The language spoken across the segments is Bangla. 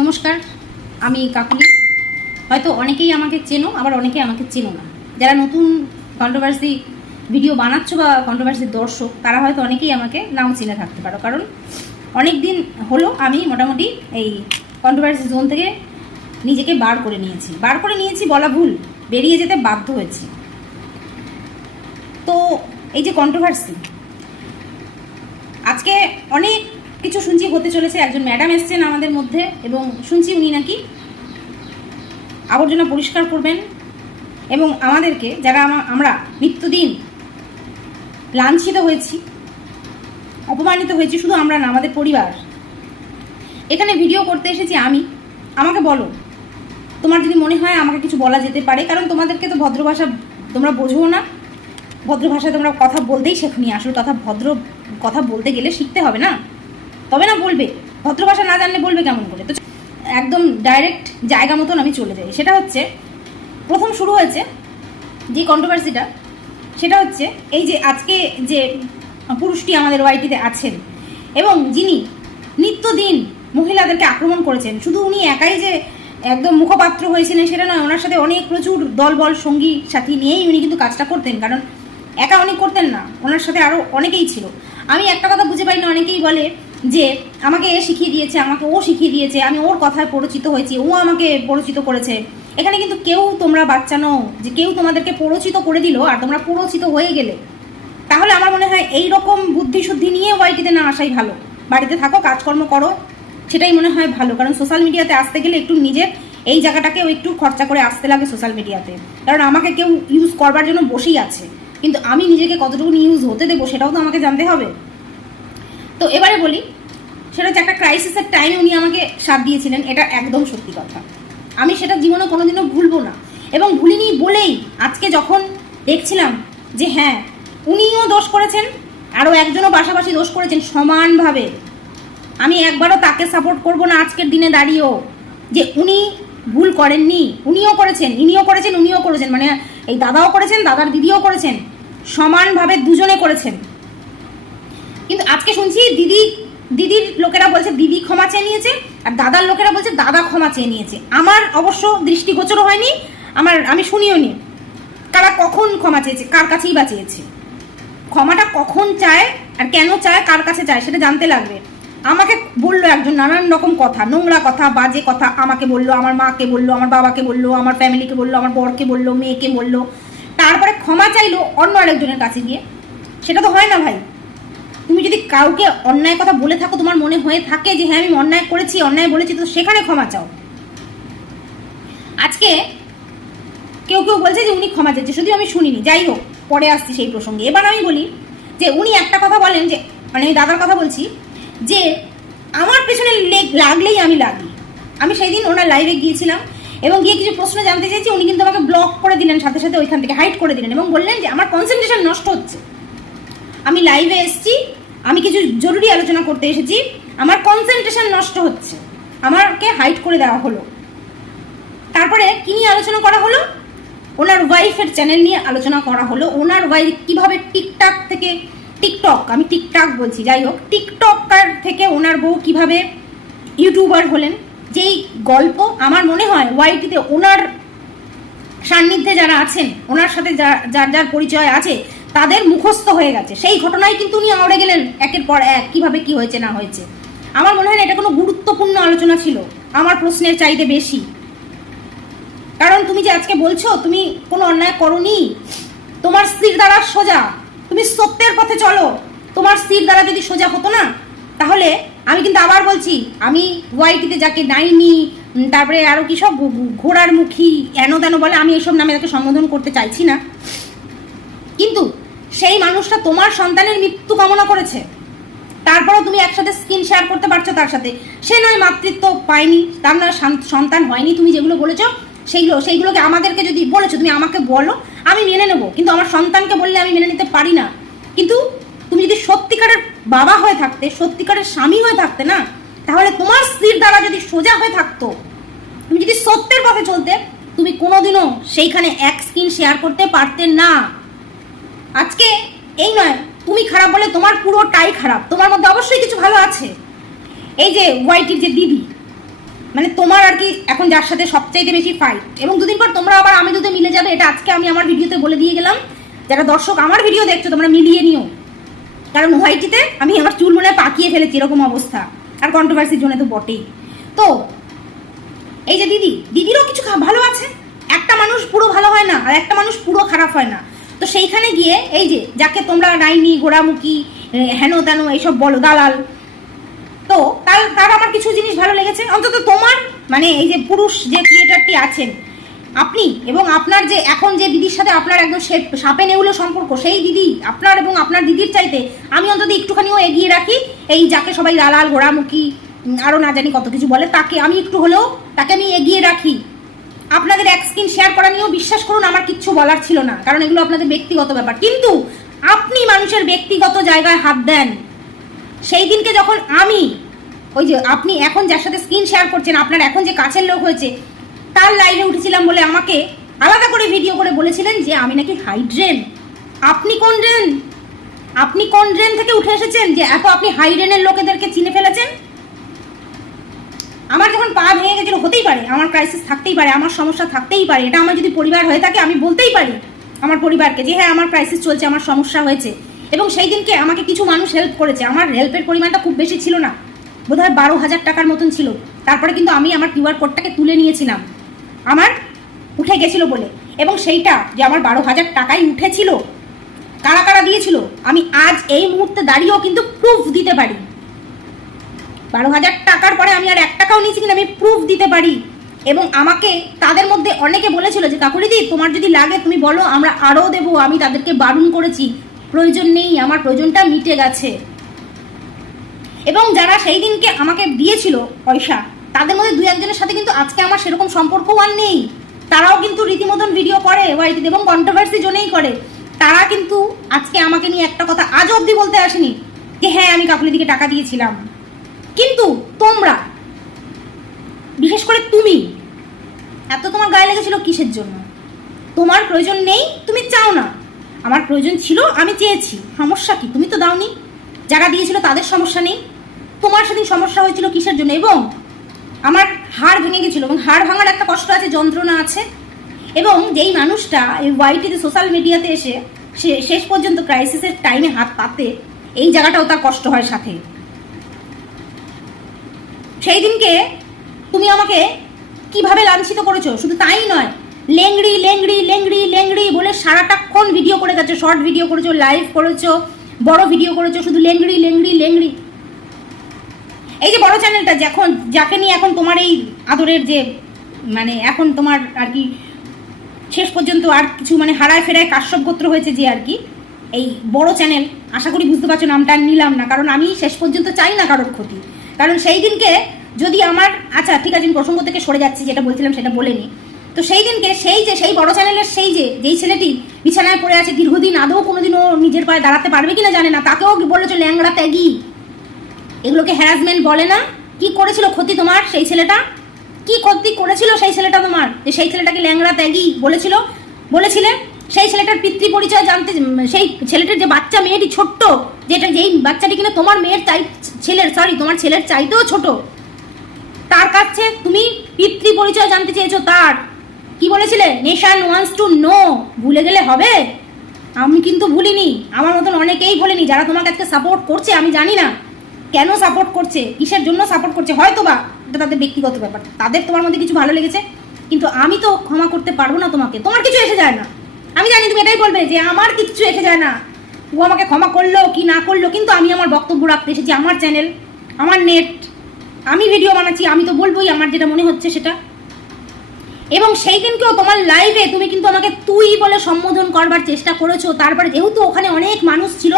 নমস্কার, আমি কাকুলি। হয়তো অনেকেই আমাকে চেনো, আবার অনেকেই আমাকে চেনো না। যারা নতুন কন্ট্রোভার্সি ভিডিও বানাচ্ছ বা কন্ট্রোভার্সির দর্শক, তারা হয়তো অনেকেই আমাকে নাও চিনে থাকতে পারো। কারণ অনেক দিন হলো আমি মোটামুটি এই কন্ট্রোভার্সি জোন থেকে নিজেকে বার করে নিয়েছি। বার করে নিয়েছি বলা ভুল, বেরিয়ে যেতে বাধ্য হয়েছি। তো এই যে কন্ট্রোভার্সি আজকে অনেক কিছু শুনছি হতে চলেছে, একজন ম্যাডাম এসছেন আমাদের মধ্যে এবং শুনছি উনি নাকি আবর্জনা পরিষ্কার করবেন এবং আমাদেরকে, যারা আমরা নিত্যদিন লাঞ্ছিত হয়েছি, অপমানিত হয়েছি, শুধু আমরা না, আমাদের পরিবার। এখানে ভিডিও করতে এসেছি আমি। আমাকে বলো, তোমার যদি মনে হয় আমাকে কিছু বলা যেতে পারে, কারণ তোমাদেরকে তো ভদ্র ভাষা তোমরা বোঝো না। ভদ্র ভাষায় তোমরা কথা বলতেই শেখনি, আসল কথা ভদ্র কথা বলতে গেলে শিখতে হবে না। তবে না বলবে, ভদ্র ভাষা না জানলে বলবে কেমন করে? তো একদম ডাইরেক্ট জায়গা মতন আমি চলে যাই। সেটা হচ্ছে, প্রথম শুরু হয়েছে যে কন্ট্রোভার্সিটা সেটা হচ্ছে এই যে আজকে যে পুরুষটি আমাদের ওয়াইটিতে আছেন এবং যিনি নিত্যদিন মহিলাদেরকে আক্রমণ করেছেন, শুধু উনি একাই যে একদম মুখপাত্র হয়েছিলেন সেটা নয়, ওনার সাথে অনেক প্রচুর দলবল, সঙ্গী সাথী নিয়েই উনি কিন্তু কাজটা করতেন, কারণ একা অনেক করতেন না, ওনার সাথে আরও অনেকেই ছিল। আমি একটা কথা বুঝে পাই না অনেকেই বলে যে আমাকে এ শিখিয়ে দিয়েছে, আমাকে ও শিখিয়ে দিয়েছে, আমি ওর কথায় পরিচিত হয়েছি, ও আমাকে পরিচিত করেছে। এখানে কিন্তু কেউ তোমরা বাচ্চা নও, যে কেউ তোমাদেরকে পরিচিত করে দিল আর তোমরা পরিচিত হয়ে গেলে। তাহলে আমার মনে হয় এই রকম বুদ্ধি শুদ্ধি নিয়ে ওয়াইটিতে না আসাই ভালো। বাড়িতে থাকো, কাজকর্ম করো, সেটাই মনে হয় ভালো। কারণ সোশ্যাল মিডিয়াতে আসতে গেলে একটু নিজের এই জায়গাটাকেও একটু খরচা করে আসতে লাগে সোশ্যাল মিডিয়াতে কারণ আমাকে কেউ ইউজ করবার জন্য বসেই আছে। কিন্তু আমি নিজেকে কতটুকু ইউজ হতে দেবো সেটাও তো আমাকে জানতে হবে। তো এবারে বলি, সেটা হচ্ছে একটা ক্রাইসিসের টাইমে উনি আমাকে সাথ দিয়েছিলেন, এটা একদম সত্যি কথা। আমি সেটা জীবনে কোনোদিনও ভুলবো না। এবং ভুলিনি বলেই আজকে যখন দেখছিলাম যে হ্যাঁ উনিও দোষ করেছেন, আরও একজনও পাশাপাশি দোষ করেছেন সমানভাবে। আমি একবারও তাকে সাপোর্ট করব না আজকের দিনে দাঁড়িয়েও। যে উনি ভুল করেননি, উনিও করেছেন, ইনিও করেছেন, উনিও করেছেন। মানে এই দাদাও করেছেন, দাদার দিদিও করেছেন, সমানভাবে দুজনে করেছেন। কিন্তু আজকে শুনছি দিদি, দিদির লোকেরা বলছে দিদি ক্ষমা চেয়ে নিয়েছে, আর দাদার লোকেরা বলছে দাদা ক্ষমা চেয়ে নিয়েছে। আমার অবশ্য দৃষ্টিগোচর হয়নি, আমার, আমি শুনিও নি। কারা কখন ক্ষমা চেয়েছে, কার কাছেই বা চেয়েছে? ক্ষমাটা কখন চায় আর কেন চায়, কার কাছে চায়, সেটা জানতে লাগবে। আমাকে বলল একজন নানান রকম কথা, নোংরা কথা, বাজে কথা আমাকে বলল, আমার মাকে বলল, আমার বাবাকে বলল, আমার ফ্যামিলিকে বলল, আমার বরকে বলল, মেয়েকে বলল। তারপরে ক্ষমা চাইলো অন্য আরেকজনের কাছে গিয়ে। সেটা তো হয় না ভাই। তুমি যদি কাউকে অন্যায় কথা বলে থাকো, তোমার মনে হয়ে থাকে যে হ্যাঁ আমি অন্যায় করেছি, অন্যায় বলেছি, তো সেখানে ক্ষমা চাও। আজকে কেউ কেউ বলছে যে উনি ক্ষমা চাইছে শুধু আমি শুনিনি। যাই হোক, পরে আসছি সেই প্রসঙ্গে। এবার আমি বলি যে উনি একটা কথা বলেন যে মানে আমি দাদার কথা বলছি যে, আমার পেছনে লেগ- লাগলেই আমি লাগি। আমি সেই দিন ওনার লাইভে গিয়েছিলাম এবং গিয়ে কিছু প্রশ্ন জানতে চাইছি, উনি কিন্তু আমাকে ব্লক করে দিলেন, সাথে সাথে ওইখান থেকে হাইড করে দিলেন এবং বললেন যে, আমার কনসেন্ট্রেশন নষ্ট হচ্ছে। আমি লাইভে এসেছি আমি কিছু জরুরি আলোচনা করতে এসেছি। আমার কনসেন্ট্রেশন নষ্ট হচ্ছে। আমাকে হাইট করে দেওয়া হলো। তারপরে কি নিয়ে আলোচনা করা হলো? ওনার ওয়াইফের চ্যানেল নিয়ে আলোচনা করা হলো। ওনার ওয়াইফ কীভাবে টিকটক থেকে টিকটক আমি টিকটক বলছি, যাই হোক টিকটকার থেকে ওনার বউ কীভাবে ইউটিউবার হলেন, যেই গল্প আমার মনে হয় ওয়াইটিতে ওনার সান্নিধ্যে যারা আছেন, ওনার সাথে যার যার পরিচয় আছে তাদের মুখস্থ হয়ে গেছে। সেই ঘটনায় কিন্তু উনি আওড়ে গেলেন একের পর এক, কীভাবে কি হয়েছে, না হয়েছে। আমার মনে হয় না এটা কোনো গুরুত্বপূর্ণ আলোচনা ছিল। আমার প্রশ্নের চাইতে বেশি। কারণ তুমি যে আজকে বলছো, তুমি কোনো অন্যায় করনি। তোমার স্ত্রীর দ্বারা সোজা। তুমি সত্যের পথে চলো। তোমার স্ত্রীর দ্বারা যদি সোজা হতো না, তাহলে আমি কিন্তু আবার বলছি, আমি ওয়াইটিতে যাকে নাইনি তারপরে আরও কি সব ঘোড়ার মুখী এনো তেন বলে আমি এইসব নামে তাকে সম্বোধন করতে চাইছি না। কিন্তু সেই মানুষটা তোমার সন্তানের মৃত্যু কামনা করেছে। তারপরেও তুমি একসাথে স্ক্রিন শেয়ার করতে পারছ তার সাথে। সে নয় মাতৃত্ব পায়নি, তার নয় সন্তান হয়নি। তুমি যেগুলো বলেছ, সেইগুলো সেইগুলোকে আমাদেরকে যদি বলেছ, তুমি আমাকে বলো, আমি মেনে নেব। কিন্তু আমার সন্তানকে বললে আমি মেনে নিতে পারি না। কিন্তু তুমি যদি সত্যিকারের বাবা হয়ে থাকতে, সত্যিকারের স্বামী হয়ে থাকতে না, তাহলে তোমার স্ত্রীর দ্বারা যদি সোজা হয়ে থাকতো, তুমি যদি সত্যের পথে চলতে, তুমি কোনোদিনও সেইখানে এক স্ক্রিন শেয়ার করতে পারতে না। আজকে এই নয়, তুমি খারাপ বলে তোমার পুরোটাই খারাপ। তোমার মধ্যে অবশ্যই কিছু ভালো আছে। এই যে ওয়াইটির যে দিদি মানে তোমার আর কি এখন যার সাথে সবচাইতে বেশি ফাইট এবং দুদিন পর তোমরা আবার আমি দুটো মিলে যাবে, এটা আজকে আমি আমার ভিডিওতে বলে দিয়ে গেলাম। যারা দর্শক আমার ভিডিও দেখছ, তোমরা মিলিয়ে নিও। কারণ হোয়াইটিতে আমি আমার চুল মনে পাকিয়ে ফেলেছি এরকম অবস্থা। আর কন্ট্রোভার্সির জন্য তো বটেই। তো, এই যে দিদি, দিদিরও কিছু ভালো আছে। একটা মানুষ পুরো ভালো হয় না, আর একটা মানুষ পুরো খারাপ হয় না। তো সেইখানে গিয়ে এই যে, যাকে তোমরা নাইনি, গোড়ামুখী হেন তেন এইসব বলো, দালাল। তো তার তার আমার কিছু জিনিস ভালো লেগেছে। অন্তত তোমার মানে এই যে পুরুষ যে ক্রিয়েটারটি আছেন, আপনি এবং আপনার যে, এখন যে দিদির সাথে আপনার একদম সাপে নেউলো সম্পর্ক, সেই দিদি, আপনার এবং আপনার দিদির চাইতে আমি অন্তত একটুখানিও এগিয়ে রাখি। এই যাকে সবাই দালাল ঘোড়ামুখী আরও না জানি কত কিছু বলে, তাকে আমি একটু হলেও, তাকে আমি এগিয়ে রাখি। আপনাদের এক স্ক্রিন শেয়ার করা নিয়েও বিশ্বাস করুন, আমার কিচ্ছু বলার ছিল না। কারণ এগুলো আপনাদের ব্যক্তিগত ব্যাপার। কিন্তু আপনি মানুষের ব্যক্তিগত জায়গায় হাত দেন। সেই দিনকে যখন আমি, ওই যে আপনি এখন যার সাথে স্ক্রিন শেয়ার করছেন, আপনার এখন যে কাছের লোক হয়েছে, তার লাইভে উঠেছিলাম বলে আমাকে আলাদা করে ভিডিও করে বলেছিলেন যে, আমি নাকি হাইড্রেন। আপনি কোন ড্রেন? আপনি কোন ড্রেন থেকে উঠে এসেছেন যে, এত আপনি হাইড্রেনের লোকেদেরকে চিনে ফেলেছেন? আমার যখন পা ভেঙে গেছিল, হতেই পারে। আমার ক্রাইসিস থাকতেই পারে, আমার সমস্যা থাকতেই পারে। এটা আমার যদি পরিবার হয়ে থাকে, আমি বলতেই পারি আমার পরিবারকে যে হ্যাঁ আমার ক্রাইসিস চলছে, আমার সমস্যা হয়েছে। এবং সেই দিনকে আমাকে কিছু মানুষ হেল্প করেছে। আমার হেল্পের পরিমাণটা খুব বেশি ছিল না। বোধহয় বারো হাজার টাকার মতন ছিল। তারপরে কিন্তু আমি আমার কিউআর কোডটাকে তুলে নিয়েছিলাম। আমার উঠে গেছিল বলে। এবং সেইটা যে, আমার বারো হাজার টাকাই উঠেছিল, কারা কারা দিয়েছিল, আমি আজ এই মুহূর্তে দাঁড়িয়েও কিন্তু প্রুফ দিতে পারি। বারো হাজার টাকার পরে আমি আর এক টাকাও নিয়েছি কিন্তু আমি প্রুফ দিতে পারি। এবং আমাকে তাদের মধ্যে অনেকে বলেছিল যে, কাকুরিদি, তোমার যদি লাগে তুমি বলো, আমরা আরও দেবো, আমি তাদেরকে বারণ করেছি। প্রয়োজন নেই, আমার প্রয়োজনটা মিটে গেছে। এবং যারা সেই দিনকে আমাকে দিয়েছিল পয়সা, তাদের মধ্যে দুই একজনের সাথে কিন্তু আজকে আমার সেরকম সম্পর্কও আর নেই। তারাও কিন্তু রীতিমতন ভিডিও করে ওয়াইটিতে এবং কন্ট্রোভার্সি জন্যই করে। তারা কিন্তু আজকে আমাকে নিয়ে একটা কথা আজ অবধি বলতে আসেনি, যে হ্যাঁ আমি কাকুলিদিকে টাকা দিয়েছিলাম। কিন্তু তোমরা, বিশেষ করে তুমি, এত তোমার গায়ে লেগেছিল কিসের জন্য? তোমার প্রয়োজন নেই, তুমি চাও না। আমার প্রয়োজন ছিল, আমি চেয়েছি। সমস্যা কি? তুমি তো দাওনি। যারা দিয়েছিল তাদের সমস্যা নেই। তোমার সেদিন সমস্যা হয়েছিল কিসের জন্য? এবং আমার হাড় ভেঙে গেছিল, এবং হাড় ভাঙার একটা কষ্ট আছে, যন্ত্রণা আছে। এবং যেই মানুষটা এই ওয়াইটিতে সোশ্যাল মিডিয়াতে এসে, সে শেষ পর্যন্ত ক্রাইসিসের টাইমে হাত পাতে, এই জায়গাটাও তার কষ্ট হয় সাথে। সেই দিনকে তুমি আমাকে কীভাবে লাঞ্ছিত করেছ? শুধু তাই নয়, লেংড়ি লেংড়ি লেংড়ি লেংড়ি বলে সারাটাক্ষণ ভিডিও করে গেছো শর্ট ভিডিও করেছ লাইভ করেছ, বড় ভিডিও করেছ, শুধু লেংড়ি লেংড়ি লেংড়ি। এই যে বড় চ্যানেলটা যখন যাকে নিয়ে এখন তোমার এই আদরের যে মানে এখন তোমার আর কি শেষ পর্যন্ত আর কিছু মানে হারায় ফেরায় কাশ্যপ গোত্র হয়েছে যে আর কি, এই বড় চ্যানেল আশা করি বুঝতে পারছ নামটা নিলাম না, কারণ আমি শেষ পর্যন্ত চাই না কারোর ক্ষতি। কারণ সেই দিনকে যদি আমার আচ্ছা ঠিক আছে, আমি প্রসঙ্গ থেকে সরে যাচ্ছি, যেটা বলছিলাম সেটা বলেনি তো সেই দিনকে সেই যে, সেই বড় চ্যানেলের সেই যে, যেই ছেলেটি বিছানায় পড়ে আছে, দীর্ঘদিন আদৌ কোনোদিনও নিজের পায়ে দাঁড়াতে পারবে কিনা জানে না, তাকেও বলেছ ল্যাংড়া ত্যাগি। এগুলোকে হ্যারাসমেন্ট বলে না। কি করেছিল ক্ষতি তোমার সেই ছেলেটা? কি ক্ষতি করেছিল সেই ছেলেটা তোমার? যে সেই ছেলেটাকে ল্যাংড়া ত্যাগি বলেছিল, বলেছিলে? সেই ছেলেটার পিতৃ পরিচয় জানতে সেই ছেলেটার যে বাচ্চা, মেয়েটি ছোট্ট, যেটা যেই বাচ্চাটি কিনা তোমার মেয়ের চাই ছেলের সরি তোমার ছেলের চাইতেও ছোট। তার কাছে তুমি পিতৃ পরিচয় জানতে চেয়েছো তার। কি বলেছিলে? নেশান ওয়ান্স টু নো ভুলে গেলে হবে? আমি কিন্তু ভুলিনি। আমার মতন অনেকেই ভুলিনি যারা তোমাকে আজকে সাপোর্ট করছে, আমি জানি না। কেন সাপোর্ট করছে? কিসের জন্য সাপোর্ট করছে? হয়তো বা এটা তাদের ব্যক্তিগত ব্যাপার। তাদের তোমার মধ্যে কিছু ভালো লেগেছে, কিন্তু আমি তো ক্ষমা করতে পারব না তোমাকে। তোমার কিছু এসে যায় না। আমি জানি তুমি এটাই বলবে যে আমার কিচ্ছু এসে যায় না। ও আমাকে ক্ষমা করল কি না করল, কিন্তু আমি আমার বক্তব্য রাখতে এসেছি, আমার চ্যানেল আমার নেট আমি ভিডিও বানাচ্ছি, আমি তো বলবোই আমার যেটা মনে হচ্ছে সেটা। এবং সেই দিনকেও তোমার লাইভে তুমি কিন্তু আমাকে তুই বলে সম্বোধন করবার চেষ্টা করেছ। তারপরে যেহেতু ওখানে অনেক মানুষ ছিল,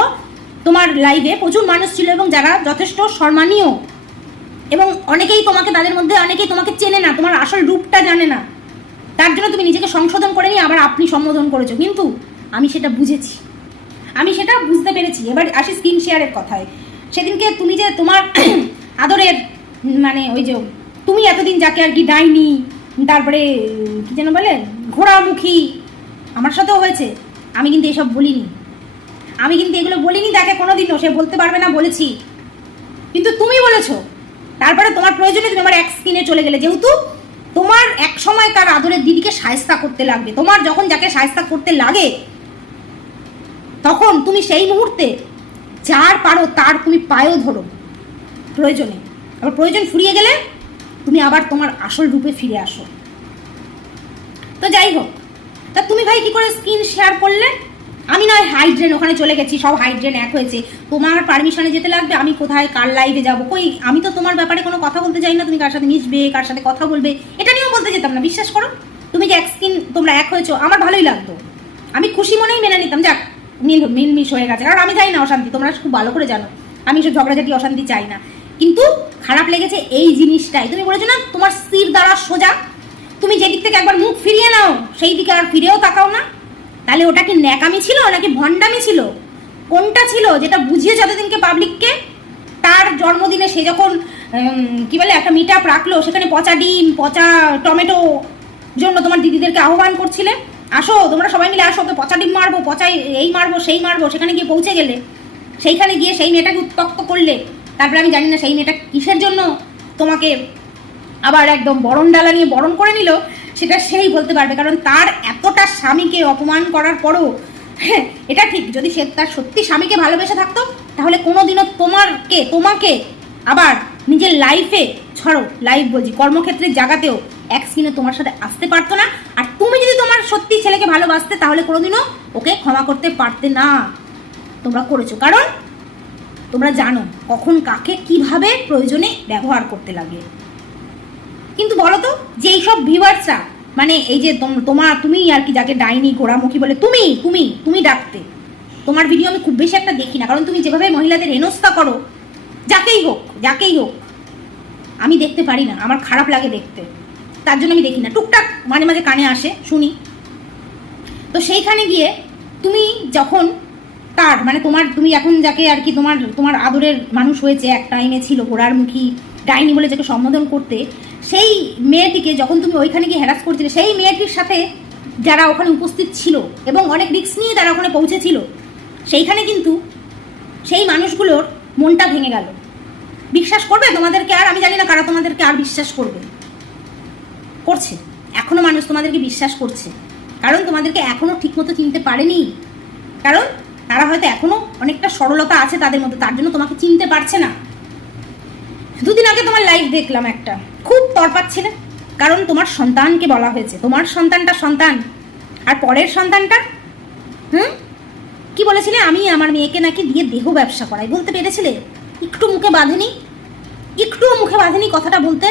তোমার লাইভে প্রচুর মানুষ ছিল এবং যারা যথেষ্ট সম্মানীয়। এবং অনেকেই তোমাকে, তাদের মধ্যে অনেকেই তোমাকে চেনে না, তোমার আসল রূপটা জানে না। তার জন্য তুমি নিজেকে সংশোধন করে নিয়ে আবার আপনি সম্বোধন করেছ। কিন্তু আমি সেটা বুঝেছি। আমি সেটা বুঝতে পেরেছি। এবার আসি স্ক্রিন শেয়ারের কথায়। সেদিনকে তুমি যে তোমার আদরের মানে ওই যে তুমি এতদিন যাকে আর কি ডাইনি, তারপরে, কি যেন বলে, ঘোড়ামুখী, আমার সাথেও হয়েছে। আমি কিন্তু এসব বলিনি। আমি কিন্তু এগুলো বলিনি, তাকে কোনোদিনও সে বলতে পারবে না, বলেছি। কিন্তু তুমি বলেছ, তারপরে তোমার প্রয়োজনে তুমি আমার এক স্কিনে চলে গেলে। যেহেতু তোমার এক সময় তার আদরের দিদিকে সায়স্তা করতে লাগবে, তোমার যখন যাকে সায়স্তা করতে লাগে তখন তুমি সেই মুহূর্তে যার পারো তার তুমি পায়েও ধরো। প্রয়োজনে। আবার প্রয়োজন ফুরিয়ে গেলে তুমি আবার তোমার আসল রূপে ফিরে আসো। তো যাই হোক, তা তুমি ভাই কি করে স্ক্রিন শেয়ার করলে? আমি নয় হাইড্রেন ওখানে চলে গেছি, সব হাইড্রেন এক হয়েছে। তোমার পারমিশনে যেতে লাগবে, আমি কোথায়, কার লাইভে যাব, কই? আমি তো তোমার ব্যাপারে কোনো কথা বলতে চাই না, তুমি কার সাথে মিশবে, কার সাথে কথা বলবে, এটা নিয়েও বলতে যেতাম না, বিশ্বাস করো। তুমি যে এক স্কিন তোমরা এক হয়েছো, আমার ভালোই লাগতো। আমি খুশি মনেই মেনে নিতাম, যাক। মিল মিলমিশ হয়ে গেছে। কারণ আমি চাই না অশান্তি, তোমরা খুব ভালো করে জানো। আমি সব ঝগড়াঝাটি অশান্তি চাই না। কিন্তু খারাপ লেগেছে এই জিনিসটাই। তুমি বলেছ না, তোমার স্থির দ্বারা সোজা। তুমি যেদিক থেকে একবার মুখ ফিরিয়ে নাও, সেই দিকে আর ফিরেও তাকাও না। তাহলে ওটা কি ন্যাকামি ছিল নাকি ভণ্ডামি ছিল? কোনটা ছিল যেটা বুঝিয়ে যতদিনকে পাবলিককে তার জন্মদিনে সে যখন কি বলে, একটা মিট আপ রাখল, সেখানে পচা ডিম, পচা টমেটো জন্য তোমার দিদিদেরকে আহ্বান করছিলে। আসো, তোমরা সবাই মিলে আসো, ওকে পচা ডিম মারবো, পচাই এই মারবো, সেই মারবো, সেখানে গিয়ে পৌঁছে গেলে। সেইখানে গিয়ে সেই মেয়েটাকে উত্তক্ত করলে, তারপরে আমি জানি না সেই মেয়েটা কিসের জন্য তোমাকে আবার একদম বরণ ডালা নিয়ে বরণ করে নিল, সেটা সেই বলতে পারবে, কারণ তার এতটা স্বামীকে অপমান করার পরও হ্যাঁ এটা ঠিক, যদি সে তার সত্যি স্বামীকে ভালোবেসে থাকতো, তাহলে কোনোদিনও তোমারকে, তোমাকে আবার নিজের লাইফে ছড়ো লাইফ বলছি, কর্মক্ষেত্রের জায়গাতেও এক স্কিনে তোমার সাথে আসতে পারতো না, আর তুমি যদি সত্যি ছেলেকে ভালোবাসতে তাহলে কোনোদিনও ওকে ক্ষমা করতে পারতে না। তোমরা করেছ। কারণ তোমরা জানো কখন কাকে কীভাবে প্রয়োজনে ব্যবহার করতে লাগে। কিন্তু বলো তো যে এইসব ভিউয়ার্সরা মানে এই যে তোমার তুমি আর কি যাকে ডাইনি, গোড়ামুখী বলে, তুমি তুমি তুমি ডাকতে। তোমার ভিডিও আমি খুব বেশি একটা দেখি না, কারণ তুমি যেভাবে মহিলাদের হেনস্থা করো, যাকেই হোক যাকেই হোক, আমি দেখতে পারি না। আমার খারাপ লাগে দেখতে। তার জন্য আমি দেখি না। টুকটাক মাঝে মাঝে কানে আসে, শুনি। তো সেইখানে গিয়ে তুমি যখন তার মানে তোমার, তুমি এখন যাকে আর কি তোমার তোমার আদরের মানুষ হয়েছে, এক টাইমে ছিল ঘোড়ার মুখী ডাইনি বলে যাকে সম্বোধন করতে, সেই মেয়েটিকে যখন তুমি ওইখানে গিয়ে হ্যারাস করছিলে, সেই মেয়েটির সাথে যারা ওখানে উপস্থিত ছিল এবং অনেক রিস্ক নিয়ে তারা ওখানে পৌঁছেছিল, সেইখানে কিন্তু সেই মানুষগুলোর মনটা ভেঙে গেল। বিশ্বাস করবে তোমাদেরকে আর, আমি জানি না কারা তোমাদেরকে আর বিশ্বাস করবে। করছে। এখনও মানুষ তোমাদেরকে বিশ্বাস করছে। কারণ তোমাদেরকে এখনও ঠিকমতো চিনতে পারেনি। কারণ তারা হয়তো এখনও অনেকটা সরলতা আছে তাদের মধ্যে, তার জন্য তোমাকে চিনতে পারছে না। দুদিন আগে তোমার লাইভ দেখলাম একটা। খুব তরপাচ্ছিলে কারণ তোমার সন্তানকে বলা হয়েছে। তোমার সন্তানটা সন্তান। আর পরের সন্তানটা? হুম? কি বলেছিলে? আমি আমার মেয়েকে নাকি দিয়ে দেহ ব্যবসা করাই। বলতে পেরেছিলে? একটু মুখে বাঁধেনি? একটু মুখে বাঁধেনি কথাটা বলতে?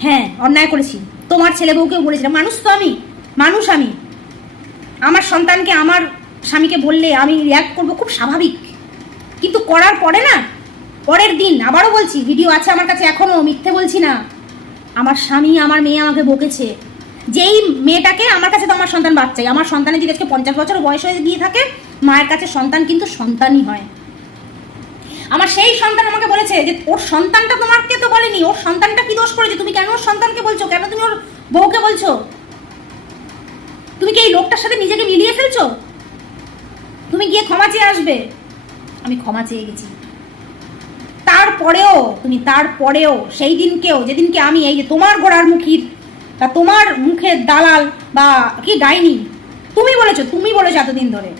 হ্যাঁ অন্যায় করেছি। তোমার ছেলে বউকেও বলেছিলাম, মানুষ তো আমি, মানুষ আমি। আমার সন্তানকে, আমার স্বামীকে বললে আমি রিয়াক্ট করব খুব স্বাভাবিক। কিন্তু করার পরে না, পরের দিন আবারও বলছি ভিডিও আছে আমার কাছে এখনও, মিথ্যে বলছি না। আমার স্বামী, আমার মেয়ে আমাকে বকেছে। যেই মেয়েটাকে আমার কাছে তো আমার সন্তান বাচ্চাই, আমার সন্তানের যদি আজকে পঞ্চাশ বছর বয়স হয়ে গিয়ে থাকে, মায়ের কাছে সন্তান কিন্তু সন্তানই হয়। আমার সেই সন্তান আমাকে বলেছে যে, ওর সন্তানটা তোমাকে তো বলেনি, ওর সন্তানটা কি দোষ করেছে তুমি কেন ওর সন্তানকে বলছো কেন তুমি ওর বউকে বলছো? তুমি কি এই লোকটার সাথে নিজেকে মিলিয়ে ফেলছো? তুমি গিয়ে ক্ষমা চেয়ে আসবে। আমি ক্ষমা চেয়ে গেছি। তারপরেও, তুমি তারপরেও, সেই দিনকেও, যেদিনকে আমি এই যে তোমার ঘোড়ার মুখির বা তোমার মুখের দালাল বা কি ডাইনি তুমি বলেছ তুমি বলেছ এতদিন ধরে।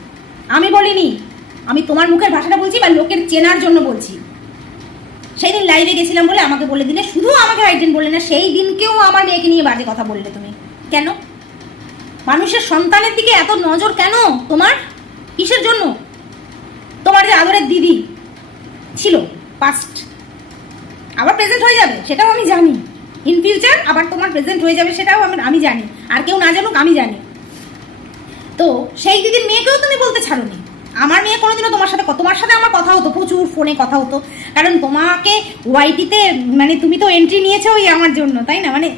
আমি বলিনি, আমি তোমার মুখের ভাষাটা বলছি বা লোকের চেনার জন্য বলছি। সেই দিন লাইভে গেছিলাম বলে আমাকে বলে দিলে। শুধু আমাকে একদিন বললে না, সেই দিনকেও আমার মেয়েকে নিয়ে বাজে কথা বললে তুমি। কেন? মানুষের সন্তানের দিকে এত নজর কেন তোমার? কিসের জন্য? তোমার যে আদরের দিদি ছিল পাস্ট আবার প্রেজেন্ট হয়ে যাবে, সেটাও আমি জানি। ইন ফিউচার আবার তোমার প্রেজেন্ট হয়ে যাবে, সেটাও আমি আমি জানি। আর কেউ না জানুক, আমি জানি। তো সেই দিদির মেয়েকেও তুমি বলতে ছাড়োনি। আমার মেয়ে কোনোদিনও তোমার সাথে তোমার সাথে আমার কথা হতো, প্রচুর ফোনে কথা হতো। কারণ তোমাকে ওয়াইটিতে মানে তুমি তো এন্ট্রি নিয়েছো ওই আমার জন্য, তাই না? মানে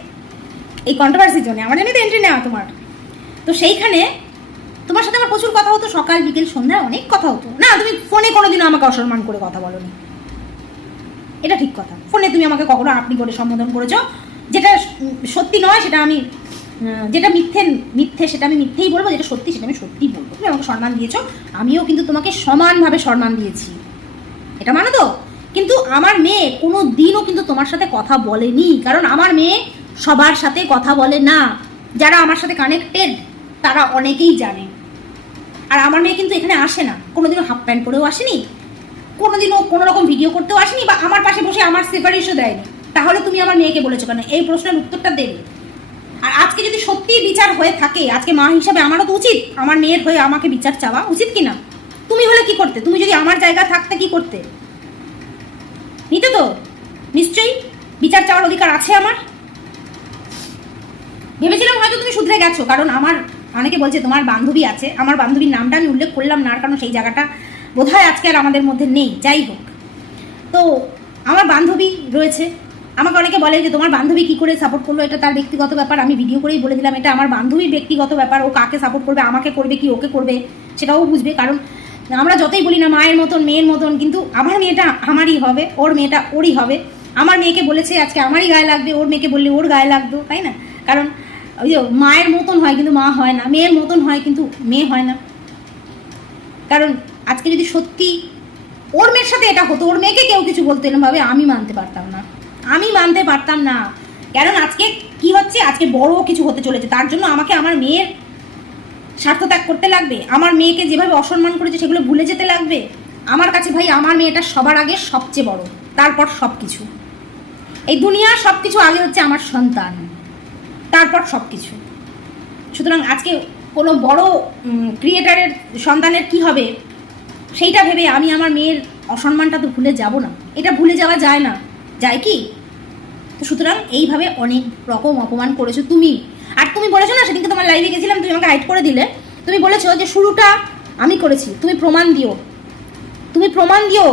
এই কন্ট্রোভার্সির জন্য, আমার জন্যই তো এন্ট্রি নেওয়া তোমার। তো সেইখানে তোমার সাথে আমার প্রচুর কথা হতো, সকাল, বিকেল, সন্ধ্যায় অনেক কথা হতো। না, তুমি ফোনে কোনোদিনও আমাকে অসম্মান করে কথা বলোনি। এটা ঠিক কথা। ফোনে তুমি আমাকে কখনো আপনি করে সম্বোধন করেছ, যেটা সত্যি নয়, সেটা আমি যেটা মিথ্যে মিথ্যে সেটা আমি মিথ্যেই বলব, যেটা সত্যি সেটা আমি সত্যিই বলব। তুমি আমাকে সম্মান দিয়েছ, আমিও কিন্তু তোমাকে সমানভাবে সম্মান দিয়েছি। এটা মানো তো? কিন্তু আমার মেয়ে কোনো দিনও কিন্তু তোমার সাথে কথা বলেনি, কারণ আমার মেয়ে সবার সাথে কথা বলে না। যারা আমার সাথে কানেক্টেড তারা অনেকেই জানে। আর আমার মেয়ে কিন্তু এখানে আসে না। কোনোদিনও হাফ প্যান্ট পরেও আসেনি, কোনোদিনও কোনো রকম ভিডিও করতেও আসেনি, বা আমার পাশে বসে আমার সেপারেশও দেয়নি। তাহলে তুমি আমার মেয়েকে বলেছ কেন? এই প্রশ্নের উত্তরটা দেবে। আর আজকে যদি সত্যিই বিচার হয়ে থাকে, আজকে মা হিসাবে আমারও তো উচিত, আমার মেয়ের হয়ে আমাকে বিচার চাওয়া, উচিত কি না তুমি হলে কি করতে? তুমি যদি আমার জায়গা থাকতে কি করতে? নিতে তো? নিশ্চয়ই বিচার চাওয়ার অধিকার আছে আমার? ভেবেছিলাম হয়তো তুমি শুধরে গেছো, কারণ আমার অনেকে বলছে তোমার বান্ধবী আছে, আমার বান্ধবীর নামটা আমি উল্লেখ করলাম না কারণ সেই জায়গাটা বোধহয় আজকে আর আমাদের মধ্যে নেই, যাই হোক। তো আমার বান্ধবী রয়েছে আমাকে অনেকে বলে যে, তোমার বান্ধবী কি করে সাপোর্ট করল? এটা তার ব্যক্তিগত ব্যাপার। আমি ভিডিও করেই বলে দিলাম, এটা আমার বান্ধবীর ব্যক্তিগত ব্যাপার। ও কাকে সাপোর্ট করবে? আমাকে করবে কি? ওকে করবে? সেটাও বুঝবে, কারণ আমরা যতই বলি না, মায়ের মতন, মেয়ের মতন, কিন্তু আমার মেয়েটা আমারই হবে, ওর মেয়েটা ওরই হবে। আমার মেয়েকে বলেছে, আজকে আমারই গায়ে লাগবে। ওর মেয়েকে বললে, ওর গায়ে লাগতো। তাই না? কারণ ওই যে মায়ের মতন হয় কিন্তু মা হয় না, মেয়ের মতন হয় কিন্তু মেয়ে হয় না। কারণ আজকে যদি সত্যি ওর মেয়ের সাথে এটা হতো, ওর মেয়েকে কেউ কিছু বলতো এরকমভাবে আমি মানতে পারতাম না। আমি মানতে পারতাম না। কারণ আজকে কি হচ্ছে? আজকে বড় কিছু হতে চলেছে। তার জন্য আমাকে আমার মেয়ের স্বার্থত্যাগ করতে লাগবে। আমার মেয়েকে যেভাবে অসম্মান করেছে, সেগুলো ভুলে যেতে লাগবে। আমার কাছে ভাই, আমার মেয়েটা সবার আগে সবচেয়ে বড়। তারপর সব কিছু এই দুনিয়ার সব কিছু আগে হচ্ছে আমার সন্তান। তারপর সব কিছু সুতরাং আজকে কোনো বড় ক্রিয়েটারের সন্তানের কি হবে? সেইটা ভেবে আমি আমার মেয়ের অসম্মানটা তো ভুলে যাব না। এটা ভুলে যাওয়া যায় না। যায় কি? তো সুতরাং এইভাবে অনেক রকম অপমান করেছ তুমি। আর তুমি বলেছ না, সেদিনকে তোমার লাইভে গেছিলাম, তুমি আমাকে হাইট করে দিলে। তুমি বলেছ যে, শুরুটা আমি করেছি, তুমি প্রমাণ দিও। তুমি প্রমাণ দিও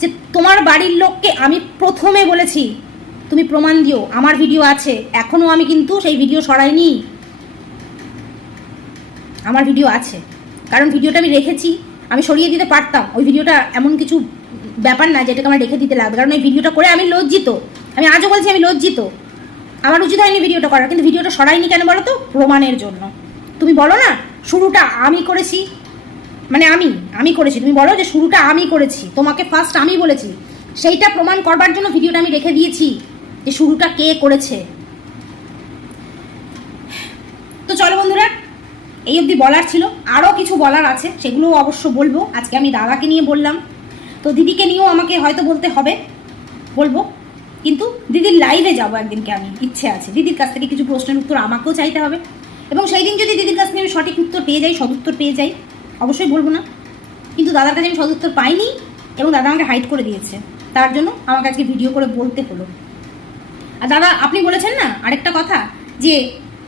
যে তোমার বাড়ির লোককে আমি প্রথমে বলেছি, তুমি প্রমাণ দিও। আমার ভিডিও আছে, এখনও আমি কিন্তু সেই ভিডিও সরাইনি। আমার ভিডিও আছে। কারণ ভিডিওটা আমি রেখেছি, আমি সরিয়ে দিতে পারতাম। ওই ভিডিওটা এমন কিছু ব্যাপার না, যেটাকে আমার রেখে দিতে লাগবে। কারণ ওই ভিডিওটা করে আমি লজ্জিত। আমি আজও বলছি আমি লজ্জিত। আমার উচিত হয়নি ভিডিওটা করার, কিন্তু ভিডিওটা সরাইনি কেন বলো তো প্রমাণের জন্য। তুমি বলো না, শুরুটা আমি করেছি। মানে আমি আমি করেছি। তুমি বলো যে শুরুটা আমি করেছি। তোমাকে ফার্স্ট আমি বলেছি। সেইটা প্রমাণ করবার জন্য ভিডিওটা আমি রেখে দিয়েছি যে শুরুটা কে করেছে। তো চলো বন্ধুরা, এই অবধি বলার ছিল। আরও কিছু বলার আছে, সেগুলোও অবশ্য বলব। আজকে আমি দাদাকে নিয়ে বললাম। তো দিদিকে নিয়েও আমাকে হয়তো বলতে হবে। বলব। কিন্তু দিদির লাইভে যাব একদিনকে আমি, ইচ্ছে আছে। দিদির কাছ থেকে কিছু প্রশ্নের উত্তর আমাকেও চাইতে হবে। এবং সেই দিন যদি দিদির কাছ থেকে আমি সঠিক উত্তর পেয়ে যাই, সদুত্তর পেয়ে যাই, অবশ্যই বলব না। কিন্তু দাদার কাছে আমি সদুত্তর পাইনি এবং দাদা আমাকে হাইড করে দিয়েছে। তার জন্য আমাকে আজকে ভিডিও করে বলতে হলো। আর দাদা, আপনি বলেছেন না আরেকটা কথা, যে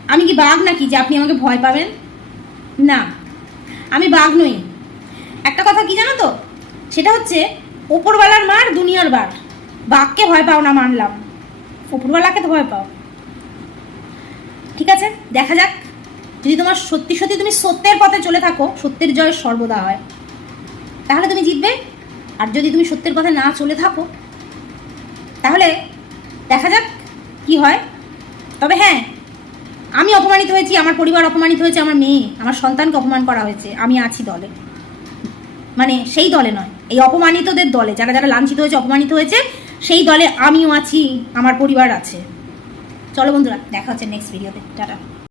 আমি কি বাঘ নাকি, যে আপনি আমাকে ভয় পাবেন? না, আমি বাঘ নই। একটা কথা কি জানো তো? সেটা হচ্ছে, ওপরওয়ালার মার দুনিয়ার বার। বাঘকে ভয় পাও না মানলাম। ওপরওয়ালাকে তো ভয় পাও। ঠিক আছে, দেখা যাক। যদি তোমার সত্যি সত্যি তুমি সত্যের পথে চলে থাকো, সত্যের জয় সর্বদা হয়। তাহলে তুমি জিতবে। আর যদি তুমি সত্যের পথে না চলে থাকো, তাহলে দেখা যাক কি হয়। তবে হ্যাঁ আমি অপমানিত হয়েছি, আমার পরিবার অপমানিত হয়েছে, আমার মেয়ে, আমার সন্তানকে অপমান করা হয়েছে, আমি আছি দলে। মানে সেই দলে নয়, এই অপমানিতদের দলে, যারা যারা লাঞ্ছিত হয়েছে, অপমানিত হয়েছে সেই দলে আমিও আছি আমার পরিবার আছে। চলো বন্ধুরা দেখা হচ্ছে নেক্সট ভিডিওতে টাটা।